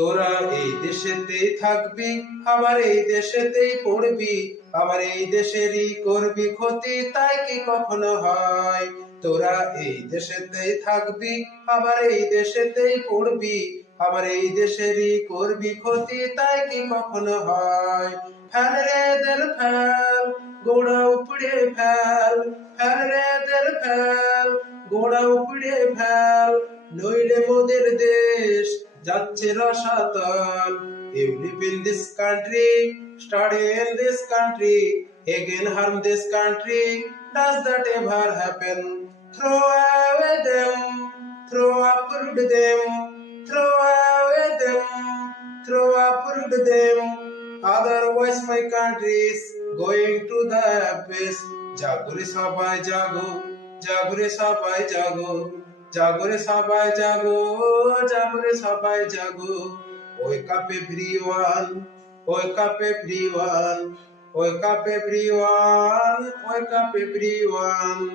তোরা এই দেশেতেই থাকবি, আবার এই দেশেতেই পড়বি, আবার এই দেশেরই করবি ক্ষতি, তাই কি কখনো হয়? তোরা এই দেশেতেই থাকবি, আবার এই দেশেতেই পড়বি, আবার এই দেশেরই করবি ক্ষতি, তাই কি কখনো হয়? ফেল রে দের ফেল, গোড়া উপড়ে ফেল, ফেল রে দের ফেল, গোড়া উপড়ে ফেল, নইলে মোদের দেশ যাচ্ছে রসাতল। You live in this country, study in this country, again harm this country, does that ever happen? Throw away them, throw uproot them, throw away them, throw uproot them, otherwise my country is going to the abyss. জাগরে সবাই জাগো, জাগরে সবাই জাগো, জাগরে সবাই জাগো, জাগরে সবাই জাগো। Wake up everyone, wake up everyone, wake up everyone, wake up everyone.